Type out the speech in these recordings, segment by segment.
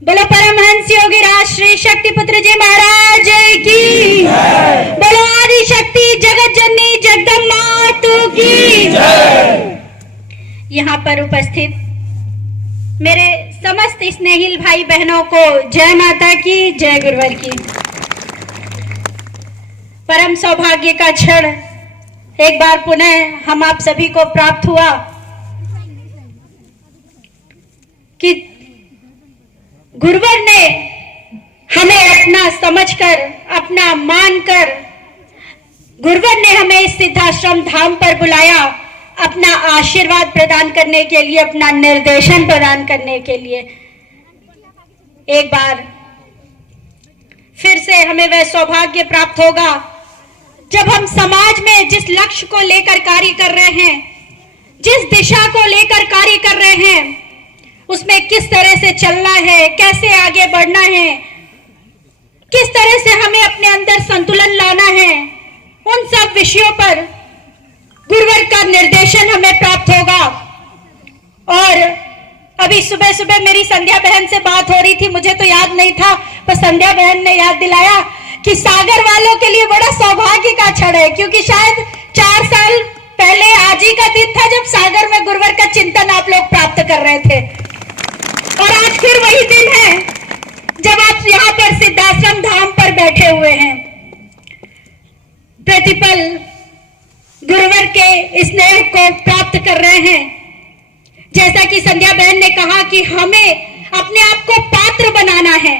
बोलो परमहंस योगी राज श्री शक्तिपुत्र जी महाराज की, बोलो आदि शक्ति जगत जननी जगदम्बा मातु की। यहाँ पर उपस्थित मेरे समस्त स्नेहिल भाई बहनों को जय माता की, जय गुरुवर की। परम सौभाग्य का क्षण एक बार पुनः हम आप सभी को प्राप्त हुआ कि गुरुवर ने हमें अपना समझकर, अपना मानकर, गुरुवर ने हमें इस सिद्धाश्रम धाम पर बुलाया अपना आशीर्वाद प्रदान करने के लिए, अपना निर्देशन प्रदान करने के लिए। एक बार फिर से हमें वह सौभाग्य प्राप्त होगा जब हम समाज में जिस लक्ष्य को लेकर कार्य कर रहे हैं, जिस दिशा को लेकर कार्य कर रहे हैं, उसमें किस तरह से चलना है, कैसे आगे बढ़ना है, किस तरह से हमें अपने अंदर संतुलन लाना है, उन सब विषयों पर गुरुवर का निर्देशन हमें प्राप्त होगा। और अभी सुबह सुबह मेरी संध्या बहन से बात हो रही थी, मुझे तो याद नहीं था, पर संध्या बहन ने याद दिलाया कि सागर वालों के लिए बड़ा सौभाग्य का क्षण है, क्योंकि शायद 4 साल पहले आज ही का दिन था जब सागर में गुरुवर का चिंतन आप लोग प्राप्त कर रहे थे, और आज फिर वही दिन है जब आप यहाँ पर सिद्धाश्रम धाम पर बैठे हुए हैं। प्रतिपल गुरुवर के स्नेह को प्राप्त कर रहे हैं। जैसा कि संध्या बहन ने कहा कि हमें अपने आप को पात्र बनाना है,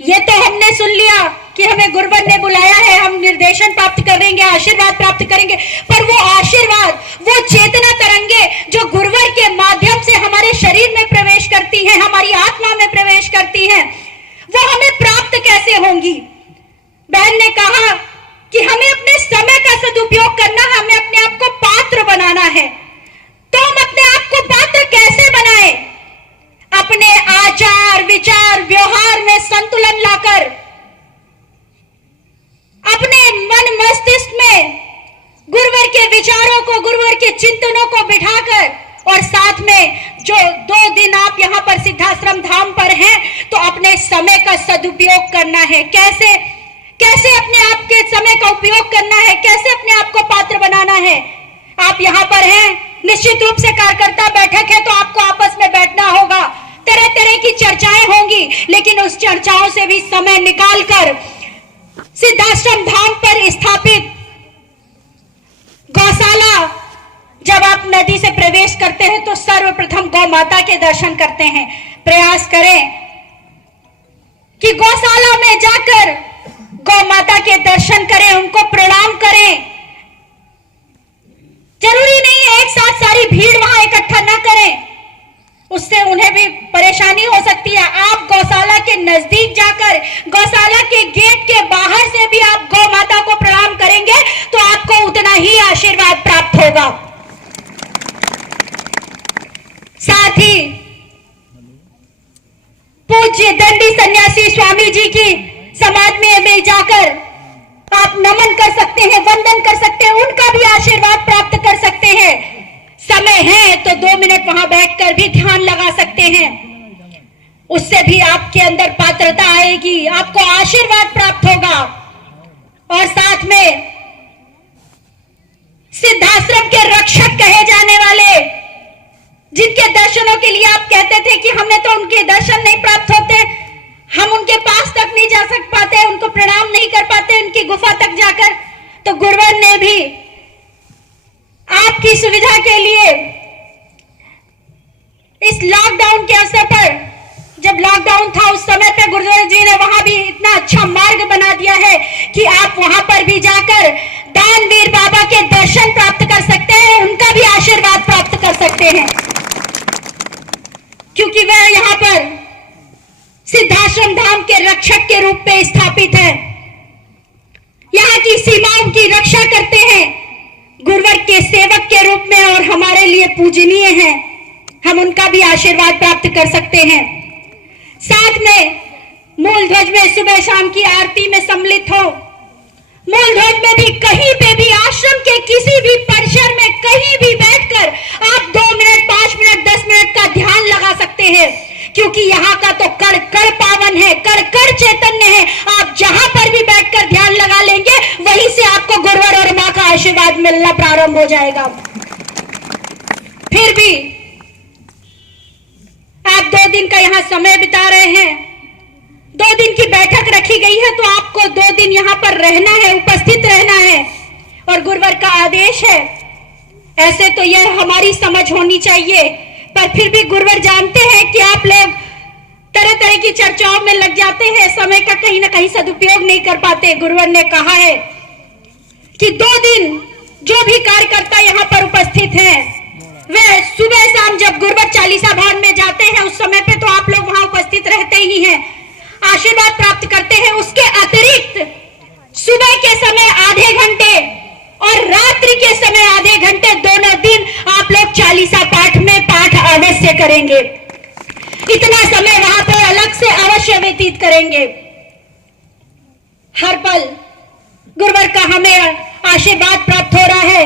ये तो हमने सुन लिया कि हमें गुरुवर ने बुलाया है, हम निर्देशन प्राप्त करेंगे, आशीर्वाद प्राप्त करेंगे, पर वो आशीर्वाद, वो चेतना तरंगे जो गुरुवर के माध्यम से हमारे शरीर में प्रवेश करती है, हमारी आत्मा में प्रवेश करती है, वो हमें प्राप्त कैसे होंगी। बहन ने कहा कि हमें अपने समय का सदुपयोग करना है, हमें अपने आप को पात्र बनाना है। तो हम अपने आप को पात्र कैसे बनाएं? अपने आचार विचार व्यवहार में संतुलन लाकर, अपने मन मस्तिष्क में गुरुवर के विचारों को, गुरुवर के चिंतनों को बिठाकर, और साथ में जो 2 दिन आप यहाँ पर सिद्धाश्रम धाम पर हैं, तो अपने समय का सदुपयोग करना है। कैसे कैसे अपने आप के समय का उपयोग करना है, कैसे अपने आप को पात्र बनाना है। आप यहाँ पर हैं, निश्चित रूप से कार्यकर्ता बैठक है, तो आपको आपस में बैठना होगा, तरह तरह की चर्चाएं होंगी, लेकिन उस चर्चाओं से भी समय निकालकर सिद्धाश्रम धाम पर स्थापित गौशाला, जब आप नदी से प्रवेश करते हैं तो सर्वप्रथम गौ माता के दर्शन करते हैं। प्रयास करें कि गौशाला में जाकर गौ माता के दर्शन करें, उनको प्रणाम करें। जरूरी नहीं है एक साथ सारी भीड़ वहां इकट्ठा न करें, उससे उन्हें भी परेशानी हो सकती है। आप गौशाला के नजदीक जाकर, गौशाला के गेट के बाहर से भी आप गौ माता को प्रणाम करेंगे तो आपको उतना ही आशीर्वाद प्राप्त होगा। साथ ही पूज्य दंडी सन्यासी स्वामी जी की समाज में जाकर आप नमन कर सकते हैं, वंदन कर सकते हैं, उनका भी आशीर्वाद प्राप्त कर सकते हैं। समय है तो 2 मिनट वहां बैठकर भी ध्यान लगा सकते हैं, उससे भी आपके अंदर पात्रता आएगी, आपको आशीर्वाद प्राप्त होगा। और साथ में सिद्धाश्रम के रक्षक कहे जाने वाले, जिनके दर्शनों के लिए आप कहते थे कि हमें तो उनके दर्शन नहीं प्राप्त होते, हम उनके पास तक नहीं जा सक पाते, उनको प्रणाम नहीं कर पाते उनकी गुफा तक जाकर, तो गुरुवर ने भी आपकी सुविधा के लिए इस लॉकडाउन के अवसर पर, जब लॉकडाउन था उस समय पे गुरुवर जी ने वहां भी इतना अच्छा मार्ग बना दिया है कि आप वहां पर भी जाकर दानवीर बाबा के दर्शन प्राप्त कर सकते हैं, उनका भी आशीर्वाद प्राप्त कर सकते हैं, क्योंकि वह यहाँ पर सिद्धाश्रम धाम के रक्षक के रूप में स्थापित है, यहाँ की सीमाओं की रक्षा करते हैं, गुरुवर के सेवक के रूप में, और हमारे लिए पूजनीय हैं, हम उनका भी आशीर्वाद प्राप्त कर सकते हैं। साथ में मूल ध्वज में सुबह शाम की आरती में सम्मिलित हो, मूल ध्वज में भी कहीं पे भी आश्रम के किसी भी परिसर में कहीं भी बैठकर आप 2 मिनट 5 मिनट 10 मिनट का ध्यान लगा सकते हैं, क्योंकि यहाँ का तो कण कण पावन है, कण कण चैतन्य है। आप जहां पर भी बैठकर ध्यान लगा लेंगे वहीं से आपको गुरुवर और मां का आशीर्वाद मिलना प्रारंभ हो जाएगा। फिर भी आप 2 दिन का यहां समय बिता रहे हैं, 2 दिन की बैठक रखी गई है, तो आपको 2 दिन यहां पर रहना है, उपस्थित रहना है और गुरुवर का आदेश है। ऐसे तो यह हमारी समझ होनी चाहिए, पर फिर भी गुरुवर जानते हैं कि आप लोग तरह तरह की चर्चाओं में लग जाते हैं, समय का कहीं ना कहीं सदुपयोग नहीं कर पाते। गुरुवर ने कहा है कि 2 दिन जो भी कार्यकर्ता यहां पर उपस्थित हैं, वे सुबह शाम जब गुरुवर चालीसा भवन में जाते हैं उस समय पे तो आप लोग वहां उपस्थित रहते ही हैं, आशीर्वाद प्राप्त करते हैं। उसके अतिरिक्त सुबह के समय आधे घंटे और रात्रि के समय आधे घंटे, दोनों दिन आप लोग चालीसा पाठ में पाठ अवश्य करेंगे। इतना समय वहां पर अलग से अवश्य व्यतीत करेंगे। हर पल गुरुवर का हमें आशीर्वाद प्राप्त हो रहा है।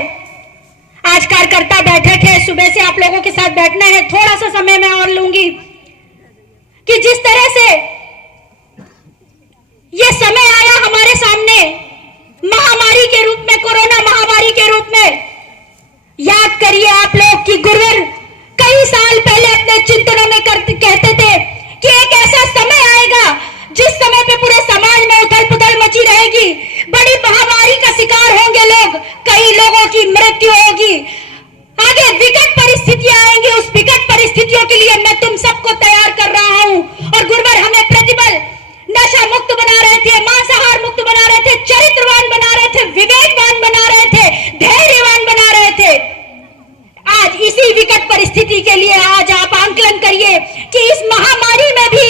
आज कार्यकर्ता बैठक है, सुबह से आप लोगों के साथ बैठना है। थोड़ा सा समय मैं और लूंगी कि जिस तरह से यह समय आया हमारे सामने महामारी के रूप में, कोरोना महामारी के रूप में, याद करिए आप लोग कि गुरुवर कई साल पहले अपने चिंतनों में कहते थे कि एक ऐसा समय आएगा जिस समय पे पूरे समाज में उथल पुथल मची रहेगी, बड़ी महामारी का शिकार होंगे लोग, कई लोगों की मृत्यु होगी, आगे विकट परिस्थितियां आएंगी। उस विकट परिस्थितियों के लिए मैं तुम सबको तैयार कर रहा हूं। और गुरुवर हमें प्रतिबल नशा मुक्त बना रहे थे, मांसाहार मुक्त बना रहे थे, चरित्रवान बना रहे थे, विवेकवान बना रहे थे, धैर्यवान बना रहे थे। आज इसी विकट परिस्थिति के लिए आज आप आंकलन करिए कि इस महामारी में भी,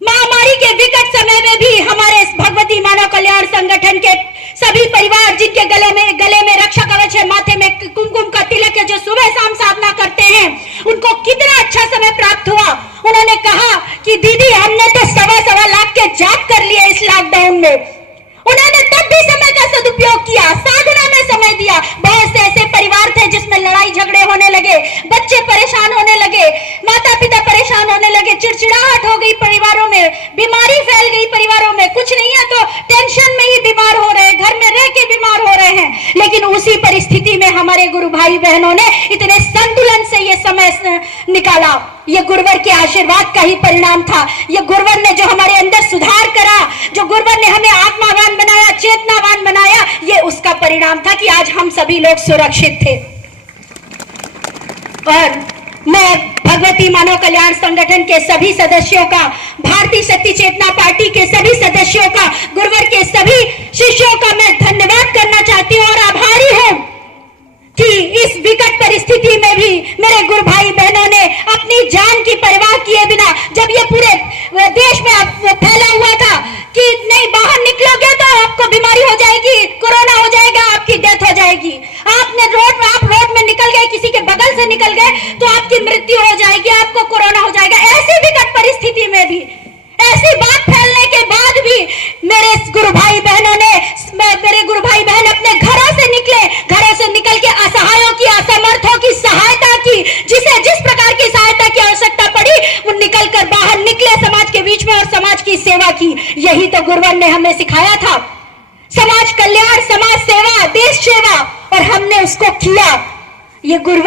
महामारी के विकट समय में भी हमारे भगवती मानव कल्याण संगठन के सभी परिवार जिनके गले में रक्षा कवच है, माथे में कुमकुम का तिलक है, जो सुबह शाम साधना करते हैं, उनको कितना अच्छा समय प्राप्त हुआ। उन्होंने कहा कि दीदी हमने तो 1.25 लाख के जाप कर लिए इस लॉकडाउन में। उन्होंने तब भी समय का सदुपयोग किया, साधना में समय दिया। बहुत से ऐसे परिवार थे जिसमें लड़ाई झगड़े होने लगे, बच्चे परेशान होने लगे, माता पिता परेशान होने लगे, चिड़चिड़ाहट हो गई परिवारों में, बीमारी फैल गई परिवारों में, कुछ नहीं है तो टेंशन में ही बीमार हो रहे हैं, घर में रह के बीमार हो रहे हैं। लेकिन उसी परिस्थिति में हमारे गुरु भाई बहनों ने इतने संतुलन से ये समय निकाला। ये गुरुवर के आशीर्वाद का ही परिणाम था। ये गुरुवर ने जो हमारे अंदर सुधार करा, जो गुरुवर ने हमें आत्मावान बनाया, चेतनावान बनाया, ये उसका परिणाम था कि आज हम सभी लोग सुरक्षित थे। और मैं भगवती मानव कल्याण संगठन के सभी सदस्यों का, भारतीय शक्ति चेतना पार्टी के सभी सदस्यों का, गुरुवर के सभी शिष्यों का मैं धन्यवाद करना चाहती हूँ और आभारी हूँ कि इस विकट परिस्थिति में भी मेरे गुरु भाई बहनों ने अपनी जान की परवाह किए बिना, जब ये पूरे देश में फैला हुआ था कि नहीं बाहर निकलोगे तो आपको बीमारी हो जाएगी, कोरोना हो जाएगा, आपकी डेथ हो जाएगी, आप रोड में निकल गए, किसी के बगल से निकल गए तो आपकी मृत्यु हो जाएगी, आपको कोरोना हो जाएगा। ऐसी विकट परिस्थिति में भी, ऐसी बात फैलने के बाद भी मेरे गुरु भाई बहनों ने, मेरे गुरु भाई बहन अपने घरों से निकले, घरों से निकल के असहायों की, असमर्थों की सहायता की, जिसे जिस प्रकार की सहायता की आवश्यकता पड़ी वो निकल कर बाहर निकले समाज के बीच में और समाज की सेवा की। यही तो गुरुवर ने हमें सिखाया था, समाज कल्याण, समाज सेवा, देश सेवा, और हमने उसको किया। ये गुरुवर